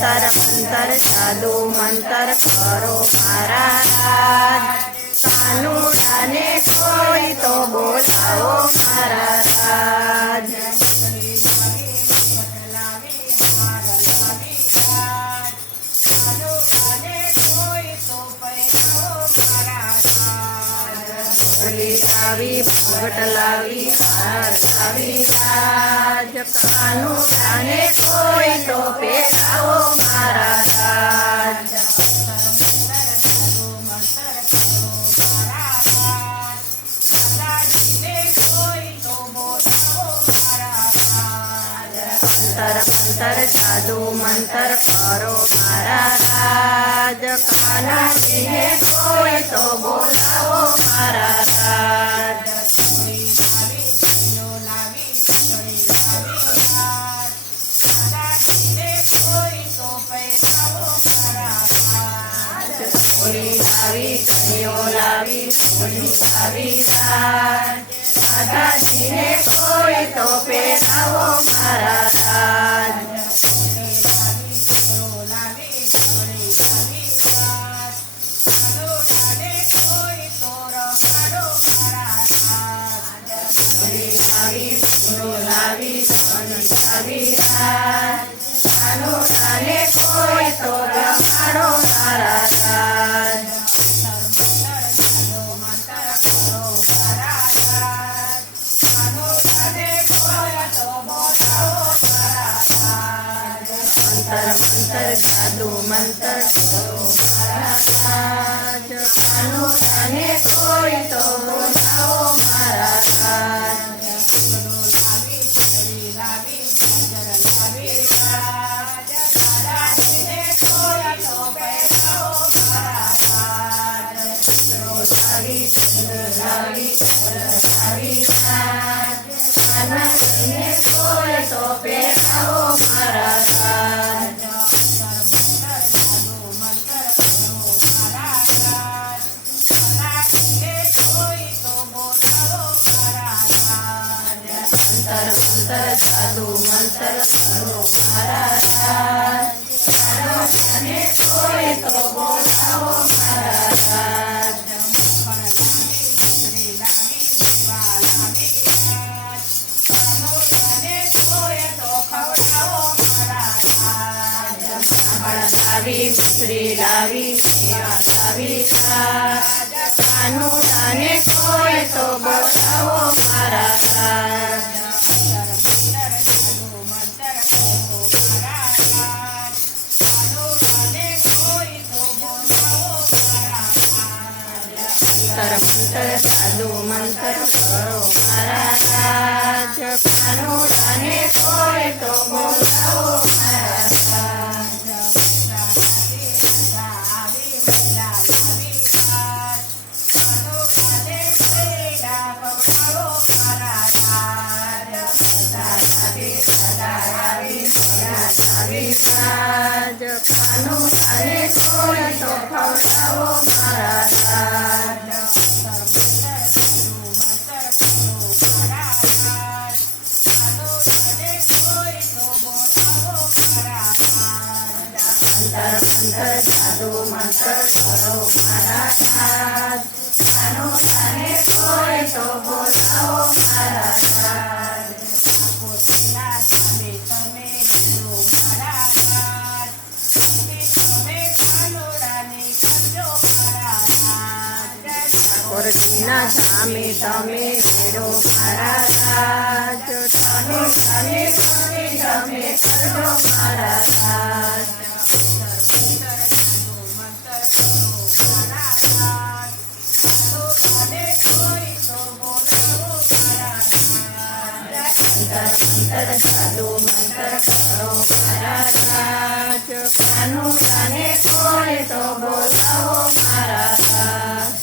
મંતર મંતર જાદુ મંતર કરો મારા રાજ કાનુડાને કોઈ તો બોલાવો મારા રાજ લાવી ભગટ લાવી હાર લાવી રાજ કાનુડાને કોઈ તો પેરાવો મારા રાજ મંતર મંતર જાદુ મંતર કરો મારા રાજ કાનુડીને કોઈ તો બોલાવો મારા રાજ લાવી કનૈયો લાવી લાવી રાજ દાદાજીને કોઈ તો પહેરાવો મારા રાજ લાવી લાવી રાજ કાનુડાને કોઈ તો રમાડો મારા રાજ મંતર જાદુ મંતર કરો મારા રાજ કાનુડાને કોઈ તો બોલાવો મારા રાજ કાનુડાને કોઈ તો પહેરાવો મારા રાજ મંતર જાદુ મંતર કરો મારા રાજ કાનુડાને કોઈ તો બોલાવો મારા રાજ લાવી પુત્રી લાવી સેવા લાવી રાજ કાનુડાને કોઈ તો બોલાવો મારા રાજ મંતર જાદુ મંતર કરો મારા રાજ કાનુડાને કોઈ તો બોલાવો મારા રાજ રાજ કાનુડાને કોઈ તો ખવડાવો મારા રાજ મંતર જાદુ મંતર કરો મારા રાજ કાનુડાને કોઈ તો બોલાવો મારા રાજ ઠાકોરજીના ધામે તમે રેડો મારા રાજ કાનુડાને કોઈ તમે કરજો મારા રાજ મંતર જાદુ મંતર કરો મારા રાજ કાનુડાને કોઈ તો બોલાવો મારા રાજ